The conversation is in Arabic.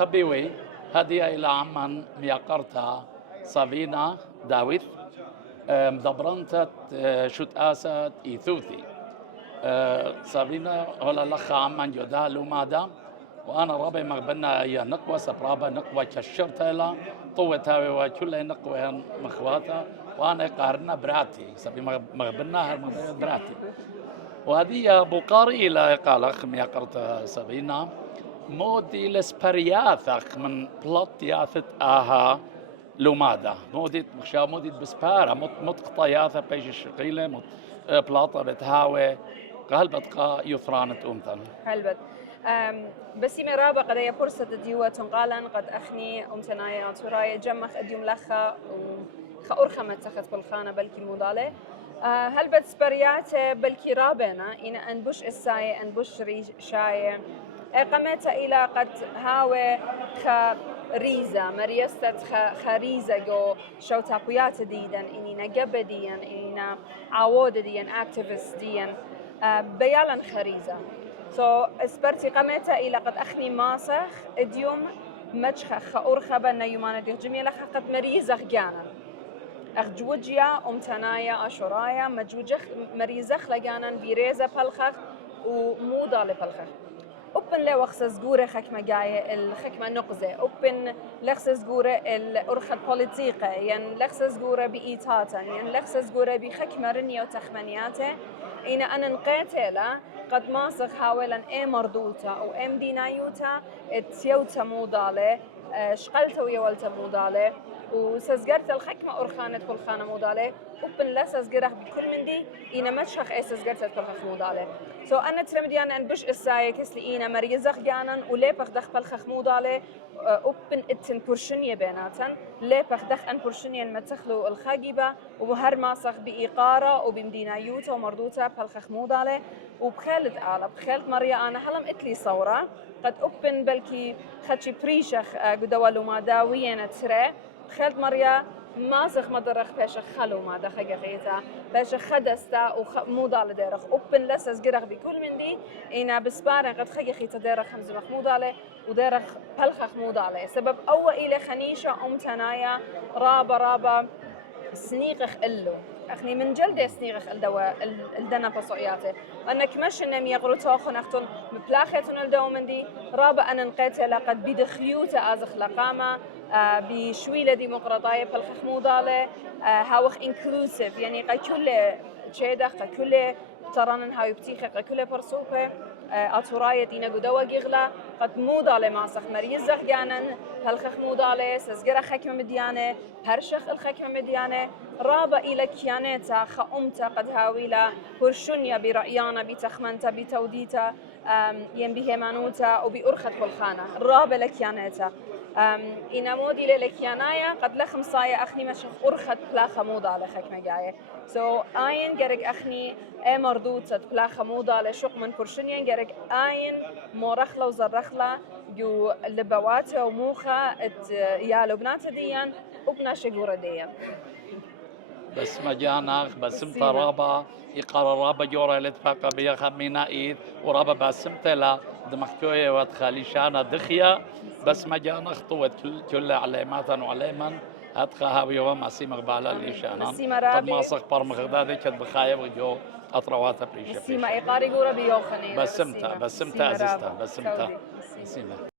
خبيوي هدية إلى عمان ميقرتا صافينا داوث مدبرنتت شوت آسد إيثوثي صافينا هلا لخ عمان جدا لومادا وأنا رابي مغبنا هي نقوة سبرابة نقوة كشرتها طوة هاوي وكل نقوة مخواتا وأنا قارنا براتي سبي مغبنا براتي وهذه بقاري إلى قالخ ميقرتا صافينا مودي لسبرياثخ من بلط ياثت آها لومادا مودي مخشا مودي بسبارة مت قطياثة بيش الشقيلة مت بلاطة بتهاوي قلبت قا يثرانت أمتن هلبت بس مرابة قد هي فرصة ديوة قالا قد أخني أمتنايا تراي جمخ أديم لخا خأرخة متخذ كل خانة بلكي مودالة هلبت سبريات بلكي رابنا إن أنبش الساية أنبش شاية قمت إلى قد هاوي خريزة مريستت خريزة جو شو تابويات ديدن إني نجب ديان إني عوود ديان أكتيفيست ديان بيالا خريزة اسبرتي قمت إلى قد أخني ماسخ اديوم مجخ خأرخة بنا يومان ديخ جميلة قد مريزخ جانا أخجوجيا أمتنايا أشورايا مجوجخ مريزخ لجانا بيريزة بلخخ وموضة لبلخخ أوبن لا وخسس جورة خكمة جاية الخكمة نقزة أوبن لخسس جورة الأرخة البوليتيقة يعني لخسس جورة بإيتاتا يعني لخسس جورة بخكمة رنية وتخمنياته إن أنا نقاتلة قد ماسخ حاولا مردوتا أو دينايوتا تيوتا مودالة شقلتا ويولتا مودالة وسزجرت الخكمة أرخانة كل خانة مودالة أوبن لا سزجره بكل من دي إنا مشخ سزجرت كل خخ مودالة أنا ترمديان أن بش الساية كسلي إنا مريزخ جانا وليبخ دخ بالخخ مودالة أوبن اتن برشنية بيناتن ليبخ دخ أن برشنية المتخلو الخاجبة وبهر ماسخ بإيقارة وبمدينة يوتا ومردوتا بالخخ مودالة وبخالد بخالد مريا أنا حلم إتلي صورة قد أوبن بلكي خدشي بريشخ قدوالو ما داوية نترى خالد مريا ماسخ مدرخ باشخ خلو ما دخل غيتا باشخ خدستا ومودال ديرخ اوبن لسس جرخ بكل من دي انا بسبارن قد خي خيتا ديرخ خمس مخ موداله وديرخ بلخخ موداله سبب اول الى خنيشه امتنايا رابا سنيقخ إلو أخني من جلد سنيقخ الدواء الدنا بصعياته أنك مش إنهم يقولوا تأخذ أختن مبلاخيتون الدواء من دي رابع أن نقتل قد بدخيوته أزخ لقامة بشويلة ديمقراطية بالخخ مودالة هاوخ إنكلوسيف يعني كل شيء كل ترانن هاي بتيخ كل برسوبة أطراية دينا جدوا جغلا قد مودالة مع سخ مريزخ جانن هالخخ مودالة سزجرا خكمة مديانة هرشخ الخكمة مديانة رابع إلى كيانتا خأمتا قد هاويلا هرشنيا برأيانا بتخمنتا بتوديتا ينبهمانوتا وبأرخت بالخانة رابع لكيانتا إن مودي لكيانايا قد لخم صايا أخني مشخ أرخت بلاخة مودالة خكمة جاية آين جرق أخني مردوت بلاخة مودالة شق من كرشنيا جرق آين مورخلة وزرخلة جو لبواته وموخة يا لبنات ديان وبنا شجورة ديان بس مجانخ بسمت رابا يقرر رابا جورا لتفاقا بيا خمينا إيد ورابا بسمت لا دمحكوية وتخاليشانا دخيا بس مجانخ طوت كل علامات وعليما أتخا هاوي وما سيمغ بالا ليشانا قد ما صخ برمغدادي كد بخايب وجو أطروات بريشة سيما إيقاري جورا بيوخني بسمتا أزستا بسمتا